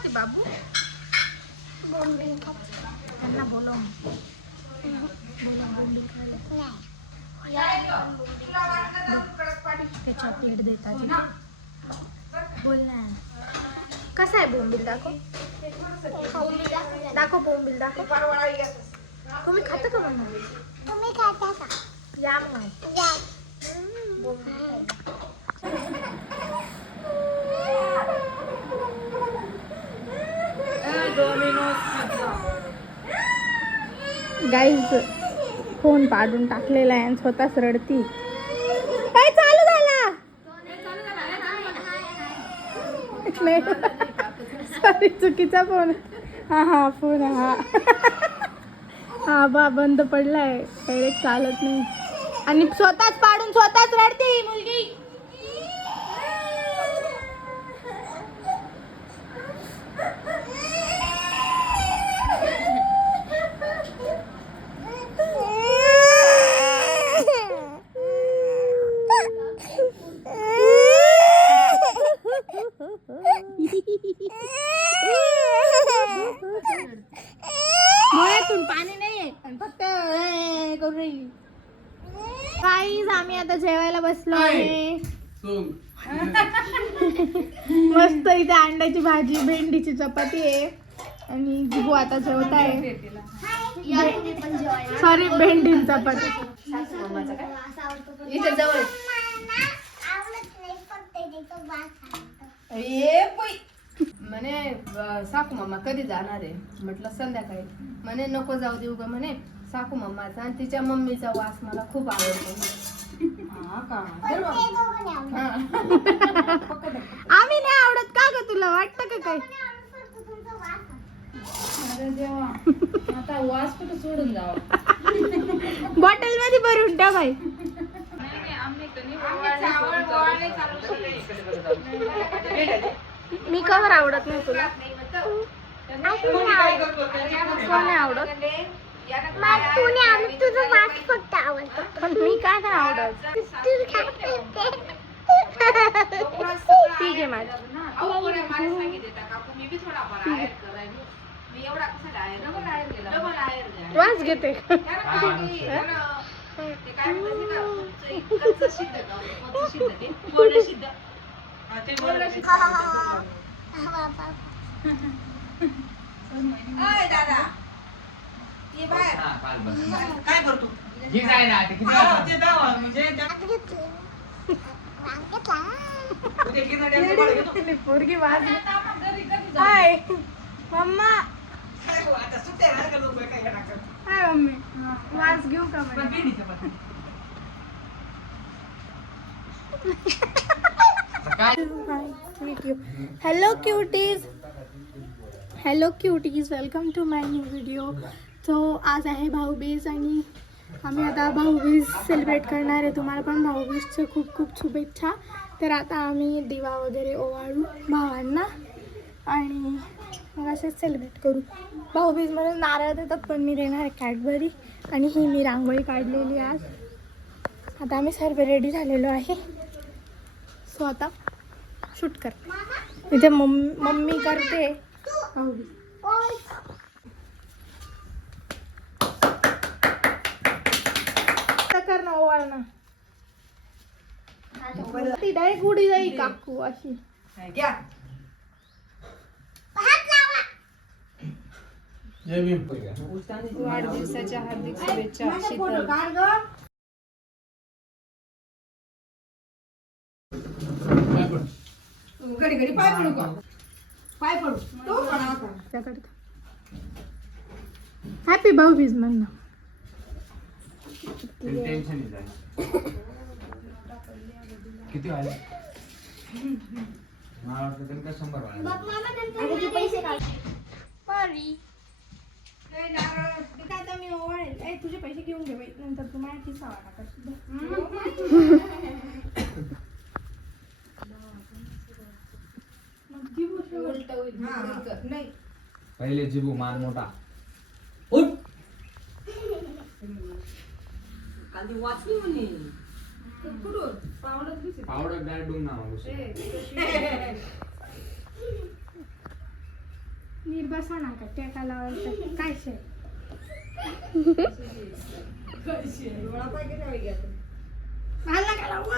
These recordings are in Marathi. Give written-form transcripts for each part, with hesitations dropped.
खाते बाबू? त्यांना बोलव बोंबील खायला. ते चॉकलेट देतात. बोल ना कसा आहे बोंबील? दाखव दाखव बोंबील दाखव. तुम्ही खाता का म्हणून? तुम्ही खाता का? या मग या. गाईज फोन पाडून टाकलेला आहे आणि स्वतःच रडती. चालू झाला नाही सॉरी चुकीचा फोन. हा फोन हा बा बंद पडलाय. डायरेक्ट चालत नाही आणि स्वतःच पाडून स्वतःच रडते ही मुलगी. डोळ्यातून पाणी नाही फक्त करू राहिली. गाईज आम्ही आता जेवायला बसलो आहे. मस्त इथे अंड्याची भाजी भेंडीची चपाती आहे आणि जिबू आता जेवत आहे. सॉरी भेंडी चपाती. म्हणे साकू मामा कधी जाणार आहे? म्हटलं संध्याकाळी. म्हणे नको जाऊ देऊ ग म्हणे साकू मामाचा आणि तिच्या मम्मीचा वास मला खूप आवडतो. आम्ही नाही आवडत का ग तुला? वाटतं का काय? आता वास कुठे सोडून जावा. बॉटल मध्ये भरून ठेव बाई. मी कवर आवडत नाही तुला? कोण नाही आवडत? तुझं वास फक्त आवडतं पण मी का नाही आवडत? ठीक आहे माझं. वास घेते काय करतो? पोरगी वास हाय मम्मा. हाय मम्मी वास घेऊ का? Hello cuties welcome to my new video. तो आज आहे भाऊबीज आणि आम्ही आता भाऊबीज सेलिब्रेट करणार आहे. तुम्हाला पण भाऊबीजचं खूप खूप शुभेच्छा. तर आता आम्ही दिवा वगैरे ओवाळू भावांना आणि मग असेच सेलिब्रेट करू. भाऊबीज म्हणून नारळ देतात पण मी देणार आहे कॅडबरी. आणि ही मी रांगोळी काढलेली आज. आता आम्ही सर्व रेडी झालेलो आहे. सो आता शूट कर. इथे मम्मी करते भाऊबीज. कर ना ओवाळ ना. ती डायरेक्ट उडी जाईल काकू अशी. वाढदिवसाच्या हार्दिक शुभेच्छा. शीतल घडी घडी पाय पडू का? पाय पडू तो पण हॅपी भाऊबीज म्हण ना. किती वाजले? मला वाटतं का 100 वाजले. आता मी ओवाळेल. तुझे पैसे घेऊन घे बाई. नंतर तू माझ्या खिसा टाका. नाही पहिले जिबू मान मोठा. वाचली म्हणे कुठून पावडर डायरेक्ट डून ना बसा ना का टेका लावायचं काय शे मला का लावू?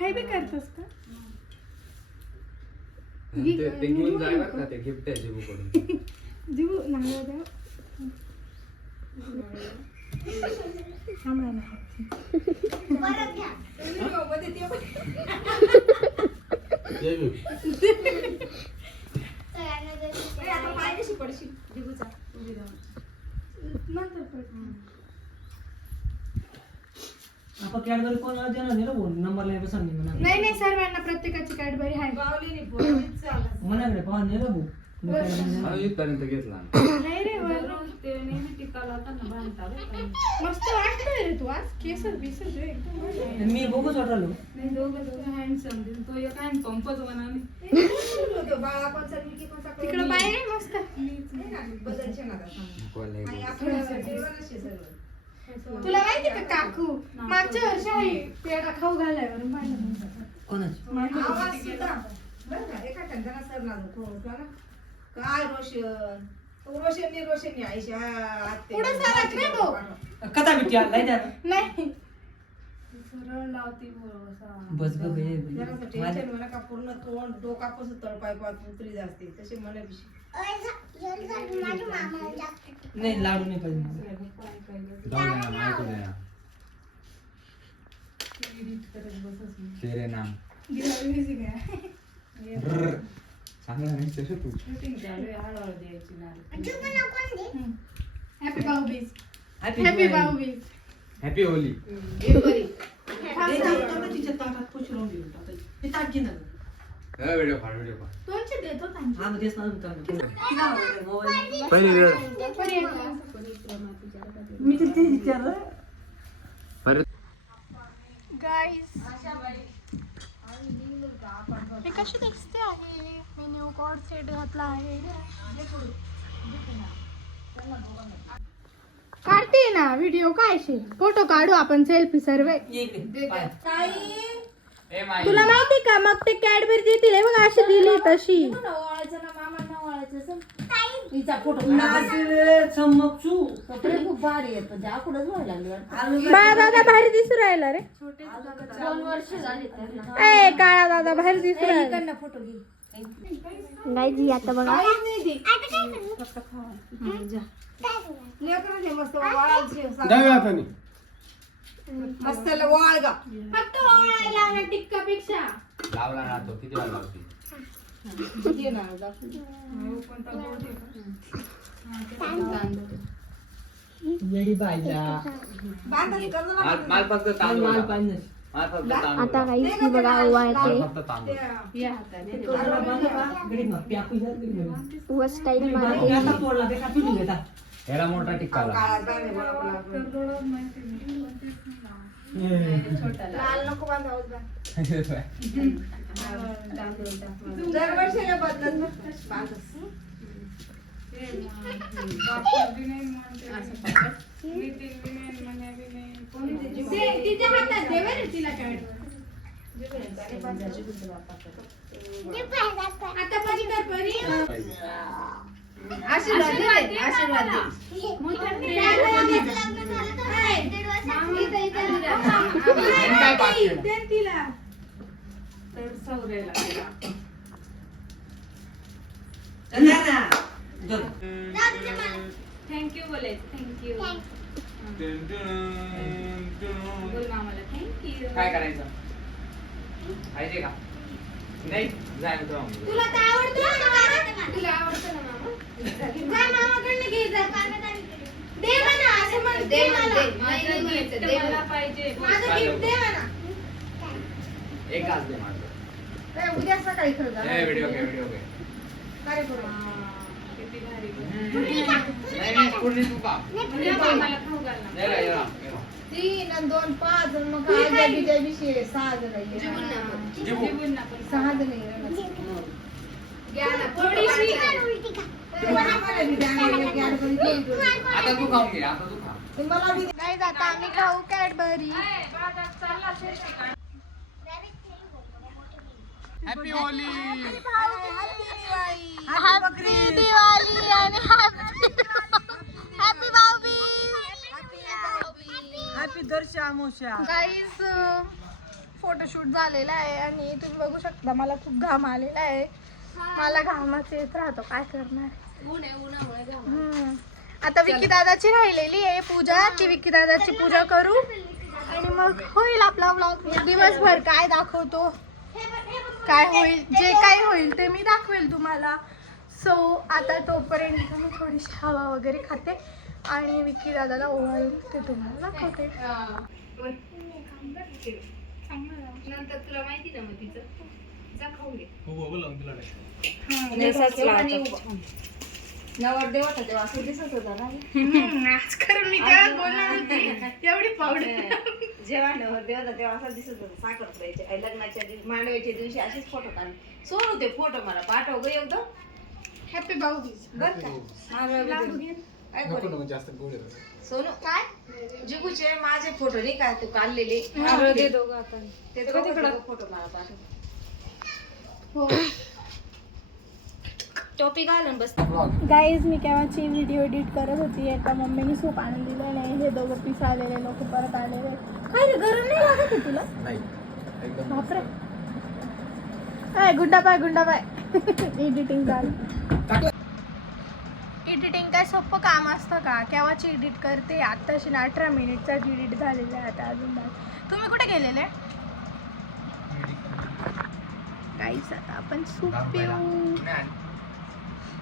हे बी करतोस का ते घेऊन जाय बरं का, ते गिफ्ट आहे जिबू कडून. जीव नांगळ द्या थांबा ना. नंतर पडतो. आपण कॅडबरी कोणाला देणार नाही ना भाऊ नंबर लिहायला सांगली म्हणा नाही नाही सर्वांना प्रत्येकाची कॅडबरी आहे मनाकडे पाहून नाही ना भाऊ मी काय देणार? हा, इथपर्यंत घेतला. नाही रे वरून मस्त वाटतोय रे तू आज केसर बिसर जो एकदम मस्त आहे. मी बघूच वाटलो तिकडं बाय आहे मस्त तुला माहिती का काकू मागच्या वर्षी आहे पेढा खाऊ घालायवर कोणाची काय रोशन आईशी पुढे सरक रे भाऊ. कथा भेटी लाई द्या नाही बस ग बे टेन्शन म्हणा का पूर्ण तोंड डोकापासून तळपाय उतरी जाते तसे मला नाही लाडू नाही पाहिजे मला. जाऊ दे ना, ऐकू दे ना. तेरे नाम. ब्रर. चांगला नाही तसं तू. Happy Bhaubeej Happy happy Diwali. Bhaubeej happy Holi. तिच्या ताटात पुसून घेऊन टाकायची. ते ताट घे ना. व्हिडिओ काढ, व्हिडिओ काढ. दोनशे देतो त्यांचे. हा मग तेच ना मोबाईल पहिली वेळ. मी तर ते विचारलं परत गाईस मी कशी दिसते आहे मी न्यू कॉर्ड सेट घातला आहे काढते ना व्हिडिओ काय फोटो काढू आपण सेल्फी सर्व ये इकडे पाय. ए माई. तुला माहिती का मग ते कॅडबरी देतील हे बघ अशी दिली तशी नाच रे, चमकचू. बाळा दादा भारी दिसू राहिला रे ए काळा दादा भारी दिसू राहिला गाईज आता बघा मस्त वाळायचे मस्त वाळ गा फक्त ओळायला ना टिक्कापेक्षा लावला ना तो किती वेळा लावती. येडी बायला. माल फक्त तांदूळ माल लाव. पाहिजे. माल फक्त तांदूळ आता लाव. गाईज ही बघा ओवाळते माल फक्त तांदूळ. गडीत मग प्याकू जा, गडीत मग. व स्टाईल आता मारते तोडला ते का पिटून घेता. ह्याला मोठा टिक्का लाव. लाल नको बांधावं दरवर्षी बदलत बांधस तिच्या हातात दे बरं तिला आता परी कर परी आशीर्वाद दे, आशीर्वाद दे. काय बाकी आहे? दे तिला ना ना. धर. थँक्यू बोलायचं थँक्यू बोल मामाला थँक्यू. काय करायचं पाहिजे का नाही जाय ना तो. तुला तर आवडतो ना तुला आवडतं ना मामा? जा मामाकडनं घे जा दे म्हणा असं म्हण दे मला माझं gift दे मला पाहिजे. माझं गिफ्ट दे म्हणा एक आज दे माझं. उद्या सकाळी खरं जा ए व्हिडिओ घे, व्हिडिओ घे. काय करू किती भारी. नाही नाही पूर्ण तू का म्हणजे मामाला खाऊ घालणार. ये रा, ये रा, ये रा. 3 आणि 2 5 आणि मग काय बिजा विषय 6 जण जिबून ना मग. जिबू. जिबून ना पण. 6 जण आहे घ्या ना थोडीशी. आता तू खाऊन घे, आता तू खा. मला बी नाही जाता आम्ही खाऊ कॅडबरी बाजार चालला असेल ठिकाण. Happy Holy. हॅपी दिवाळी आणि हॅपी भाऊबीज. हॅपी दर्शा अमावस्या. गाईज फोटोशूट झालेला आहे आणि तुम्ही बघू शकता मला खूप घाम आलेला आहे. मला घामाच येत राहतो, काय करणार. आता विक्की दादाची राहिलेली आहे पूजा, ती विक्की दादाची पूजा करू आणि मग होईल आपला व्लॉग. दिवसभर काय दाखवतो, काय होईल, जे काय होईल ते मी दाखवेल तुम्हाला. सो आता तोपर्यंत मी थोडीशी हवा वगैरे खाते आणि विक्की दादाला ओवाळून ते तुम्हाला दाखवते. नंतर तुला माहिती ना मग तिचं जा खाऊ घे. नवरदेव होता तेव्हा असं दिसत होता ना. नाच करून मी काय बोलणार होती, एवढी पावडर. जेव्हा नवरदेव होता तेव्हा असं दिसत होता. साखरपुड्याच्या लग्नाच्या दिवशी, मांडव्याच्या दिवशी असेच फोटो काढले. सोडू ते फोटो मला पाठव ग एकदम. हॅपी भाऊबीज. बर का सोनू काय जिगूचे माझे फोटो नाही काय तू काढलेले ते दोघं फोटो मला पाठव. हो टोपी घालून बस. गाईज मी केव्हाची व्हिडिओ एडिट करत होती. आता मम्मीने सूप आणलेलं नाही, हे दोघं पीस आलेले लोक परत आलेले. काय रे गरम नाही लागत आहे तुला? बापरे. गुंडा पाय एडिटिंग झालं. एडिटिंग काय सोपं काम असतं का? केव्हाची एडिट करते, आत्ताशी 18 मिनिटचा एडिट झालेला आहे. आता अजून तुम्ही कुठे गेलेले? गाईज आता आपण सूप पिऊ.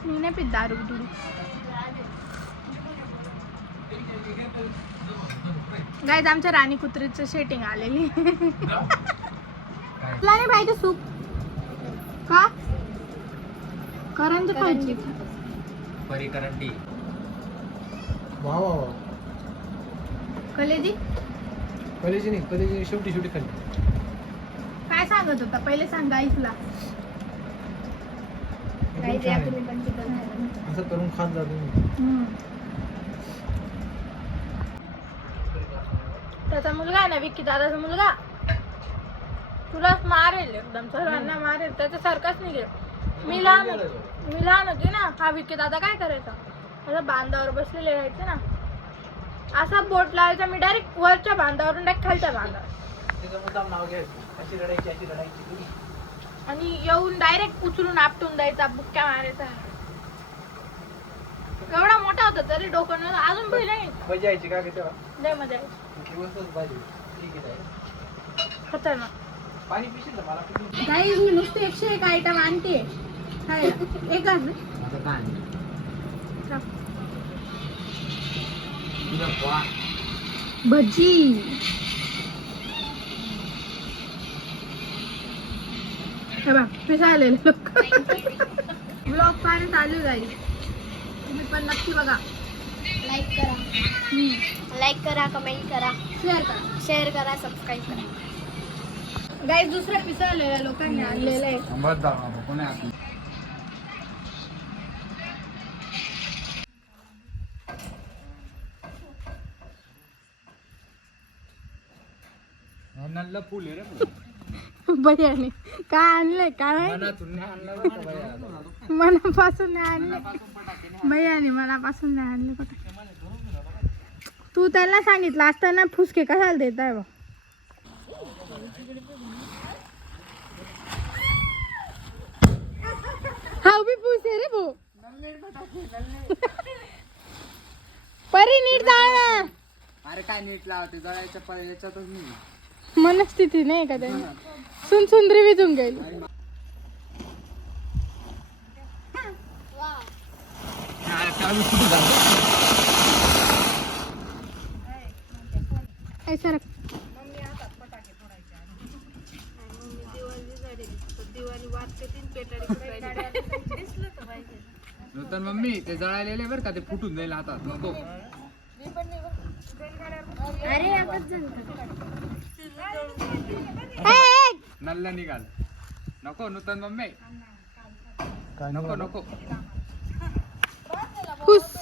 मी नाही पित दारू दुरू. गाईज आमच्या राणी कुत्रीचं शेटिंग आलेली. तुला नाही पाहिजे सूप का? करंजी खायची. परिकरंडी. कलेजी कलेजी नाही, कलेजी शेवटी खाली. काय सांगत होता पहिले सांग गाईजला. असं करून खात जा तुम्ही. त्याचा मुलगा आहे ना विक्की दादाचा मुलगा, तुला मारेल एकदम, सर्वांना मारेल. त्याच्या सारखाच नाही गेलं. मी लहान होती ना, हा विक्की दादा काय करायचा, असं बांधावर बसलेले राहायचे ना, असा बोट लावायचा. मी डायरेक्ट वरच्या बांधावरून डायरेक्ट खालच्या बांधावर नाव घ्यायचं, अशी रडायची आणि येऊन डायरेक्ट उचलून आपटून द्यायचा, बुक्क्या मारायचा. एवढा मोठा होता तरी डोकं नव्हतं. अजून पहिले मजा यायची का तेव्हा? लय मजा यायची. दिवसच पाहिजे. ठीक आहे, खतरनाक. पाणी पिशील ना मला? काही मी नुसते 101 आयटम आणते. एक भजी, हे बघ पिसाळलेले लोक. ब्लॉग पाहणे चालू जाईल, तुम्ही पण नक्की बघा. लाईक करा, कमेंट करा, शेअर करा, सबस्क्राईब करा. गाईस दुसऱ्या पिसाळलेल्या लोकांनी आणलेलं आहे. नल्ला फुल आहे रे. भैयाने काय आणलंय काय मनापासून नाही आणले. भैयाने मनापासून नाही आणले कुठे. तू त्याला सांगितलं असताना फुसके कशाला देत आहे बा. हा बी फुस आहे रे भाऊ. परी नीट जाळ ना. अरे काय नीट लावते जळायच्या याच्यातच नाही. मनस्थिती नाही का त्याने. सुंदरी विजून गेली. नूतन मम्मी ते जळालेले बरं का, ते फुटून जाईल हातात. नको नल्ला निघाल. नको नूतन मम्मी, नको नको.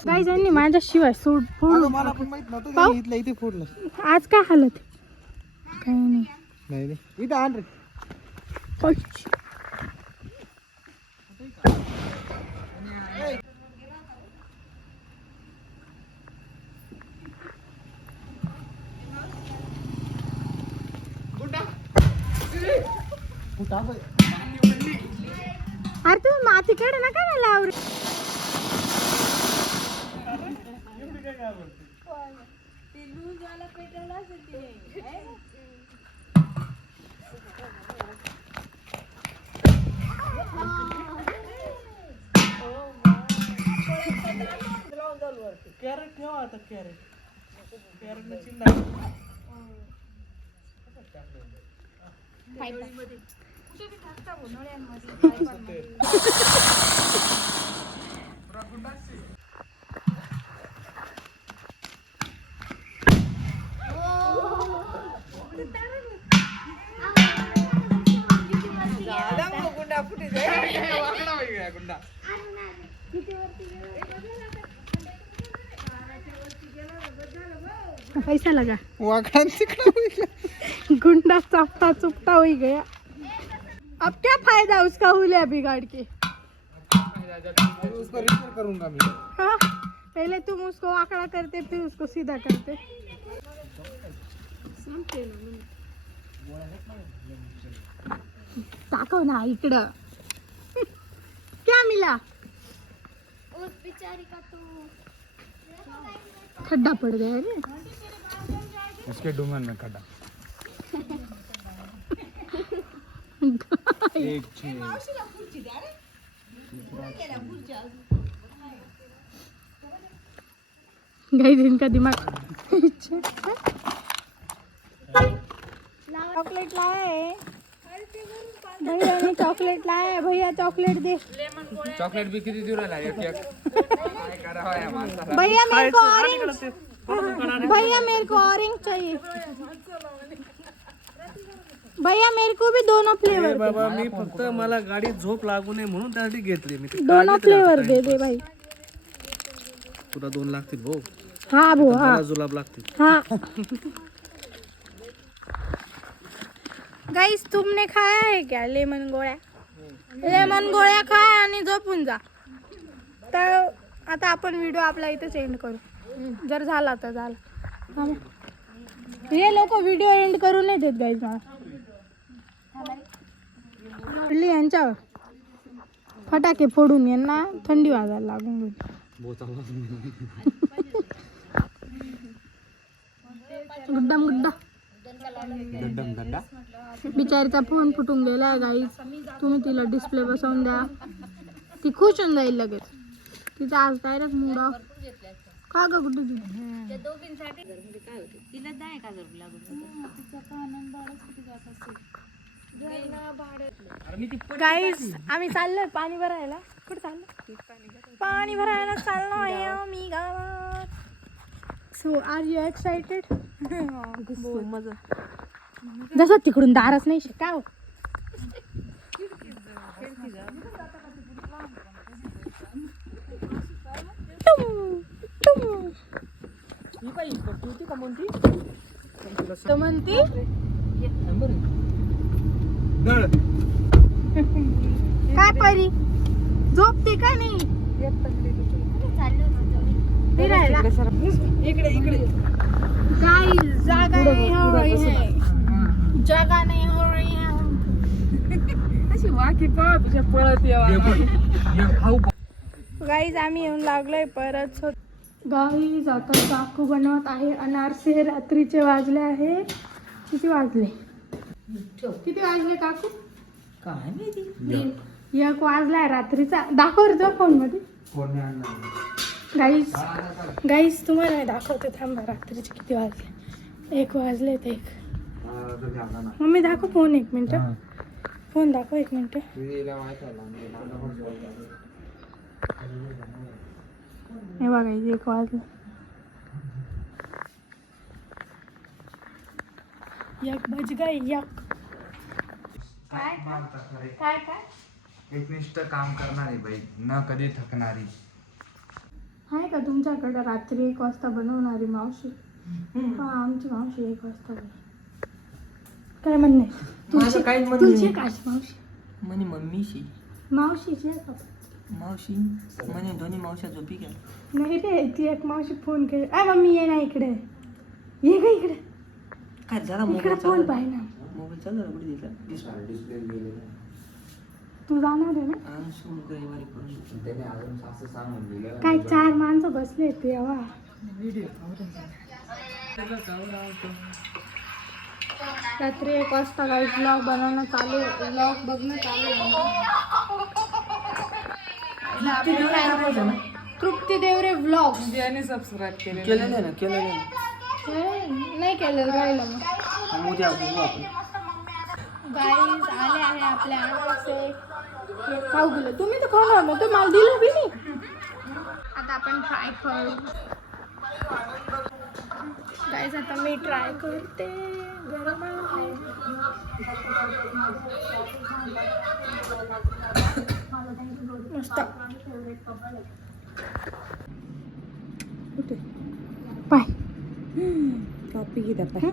गाईज यांनी माझ्या शिवाय सोड फोडून. मला पण माहित नव्हतं इथलं इथे फोडलं. आज काय हालत काही नाही. नाही इथं आण रे. अरे तुम्ही मातीकडे नका ना लावू. कॅरेट ठेवा आता कॅरेट चिंडा पैसा लगा गुंडा चपटा चुपटा हो गया. अब क्या फायदा उसका हुलिया बिगाड़ के. उसको रिपेयर करूंगा मैं. हाँ, पहले तुम उसको आंकड़ा करते फिर उसको सीधा करते. दाखव ना इकडं. क्या मिला. उस बेचारी का तो खड्डा पड़ गया है ना. उसके डूंगन में खड़ा. एक चीज गाइस इनका दिमाग. चॉकलेट लाया है भैया ने. चॉकलेट लाया है भैया. चॉकलेट दे. चॉकलेट भी किती दूर आला एक काय करावं या माणसाला. भैया मेरे को ऑरेंज. भैया मेरे को ऑरेंज चाहिए. भैया मेरे को भी दोनों फ्लेवर. बाबा मी फक्त मला गाडीत झोप लागू नये म्हणून त्यासाठी घेतली मी. दोनों फ्लेवर दे दे भाई. तुला 2 लागतील भाऊ. हाँ भो हाँ मला जुलाब लागतील. हाँ. गाइस तुमने खाया है क्या लेमन गोळ्या. लेमन गोळ्या खा आणि झोपून जा. तर आता आपण व्हिडिओ आपला इथे एंड करू. जर झाला तर झाला. हे लोक व्हिडिओ एंड करू नाही देत गाईज. मला यांच्यावर फटाके फोडून यांना थंडी वाजायला लागून गेली. गुड्डम गुड्डा. गड्डम गड्डा. बिचारीचा फोन फुटून गेलाय गाईज. तुम्ही तिला डिस्प्ले बसवून द्या. ती खुश होऊन जाईल लगेच. तिचा आज डायरेक्ट मूड ऑफ. का ग गुड्डू गाईज आम्ही चाललोय पाणी भरायला. कुठे चाललो. पाणी भरायला चाललो आहे आम्ही गावात. So are you excited. जसं तिकडून दारच नाही काय हो. म्हणती काय परी झोपते का नाही. फिरायला गाइस जागा नहीं हो रही है. जागा नहीं हो रही है. अशी वाकी पळत गाईज आम्ही येऊन लागलोय परत. गाईज आता चाकू बनवत आहे अनारसे. रात्रीचे वाजले आहे. किती वाजले. किती वाजले काकू. काय माहिती. 1 वाजलाय रात्रीचा. दाखव रे फोन मध्ये. गाईज गाईज तुम्हाला दाखवते थांबा. रात्रीचे किती वाजले. 1 वाजले ते 1. मम्मी दाखव फोन. 1 मिनिट. फोन दाखव 1 मिनिट. हे बघा 1 वाजलं. 1 बज गई. 1 काय एकनिष्ठ काम करणारी बाई. न कधी थकणारी. आहे का तुमच्याकडे रात्री 1 वाजता बनवणारी मावशी. हा आमची मावशी 1 वाजता काय म्हणणे. माझं काहीच म्हणणं तुझी नाही. काशी मावशी. म्हणे मम्मीशी मावशीची आहे का. मावशी म्हणे दोन्ही मावशा झोपी घ्या. नाही रे ती 1 मावशी फोन केली. मम्मी ये ना इकडे. ये ग इकडे. काय जरा इकडे मोबाईल फोन पाहिजे ना. मोबाईल आपण चालू ना कुठे तिथं डिस्प्ले गेले तू जाणार आहे ना? रविवारी करून त्याने अजून असं सांगून दिलं काय 4 माणसं बसले ते हवा. रात्री 1 वाजता काही व्लॉग बनवणं चालू होतं, व्लॉग बघणं चालू होतं. तृप्ती देवरे व्लॉग केलं नाही ना नाही केलेलं राहिलं मग. उद्या बघू आपण गाईज आले आहे आपल्या आणायचे खाऊ गेलं. तुम्ही तर खाऊ ना, तर मला दिलं बी नाही. आता आपण ट्राय करू गाईज. आता मी ट्राय करते. गरम आहे. मस्त. पाय कॉपी घेता पाय.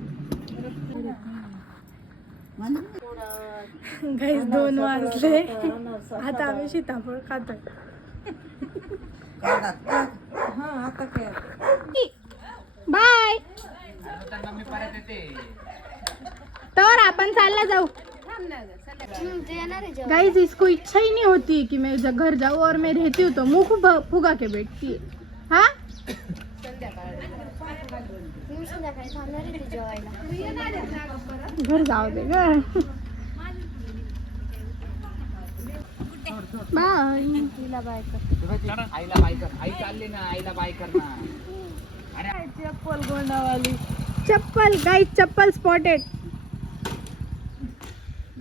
गाईज 2 वाजले. आता आम्ही सीताफळ खातोय. आता काय बाय. मी परत येते. तर आपण चालला जाऊ. गाइस इसको इच्छा ही नहीं होती कि मैं घर जाऊँ और मैं रहती हूँ तो मुँह फुगा के बैठती है. हाँ घर जाऊ दे ग. बाय. आईला बाय कर. आई चालली ना, आईला बाय कर ना. चप्पल गोंडावाली. चप्पल गाइस, चप्पल स्पॉटेड.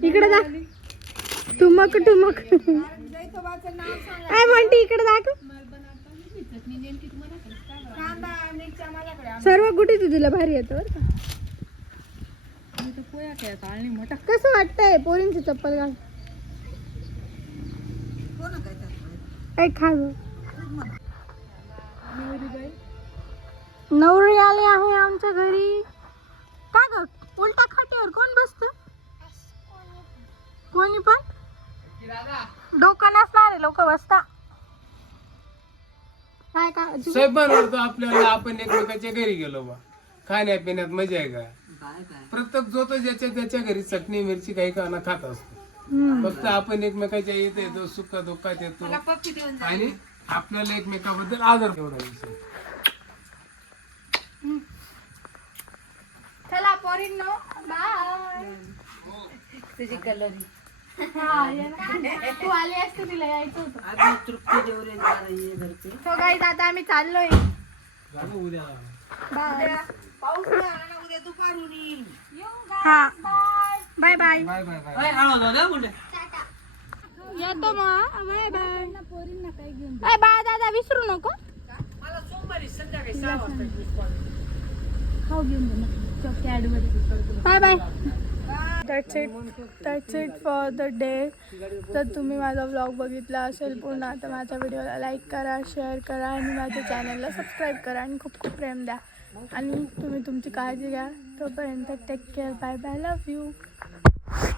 इकडे जा. टुमक टुमक. काय म्हणते इकडे दाखव. सर्व गुटी तुला भारी येतं बरं का. कसं वाटतंय पोरींची चप्पल घाल. काय खा गं. नवरी आले आहे आमच्या घरी. का ग उलटा खाट्यावर कोण बसत. कोणी पण डोकं नसणारे लोक बसता. काय का स्वयंपाक वाटतो आपल्याला. आपण एकमेकाच्या घरी गेलो बा, खाण्यापिण्यात मजा आहे का. प्रत्येक जो तो ज्याच्या त्याच्या घरी चटणी मिरची काही खाणं खात असतो. फक्त आपण एकमेकाच्या इथे येतो, सुख दुःखात येतो आणि आपल्याला एकमेकाबद्दल आदर ठेवला विषय. चला पोरींनो बाय. तुझी कलरी तू आली असते तिला यायचं होतं. आज तृप्ती देवरे ये घरचे सो गाईज आता आम्ही चाललोय. उद्या बाय. पाऊस नाही आला ना, उद्या दुपारून येईल. हा bye bye. Bye bye bye. काय आणलं होतं कुठे येतो मग. Bye bye. बाय बाय दादा विसरू नको. मला सोमवारी संध्याकाळी 6 वाजता खाऊ घेऊन bye bye. That's it for the day. जर तुम्ही माझा व्लॉग बघितला असेल पूर्ण तर माझ्या व्हिडिओला लाईक करा, शेअर करा आणि माझ्या चॅनलला सबस्क्राईब करा आणि खूप खूप प्रेम द्या आणि तुम्ही तुमची काळजी घ्या. तोपर्यंत take care. Bye bye. Love you.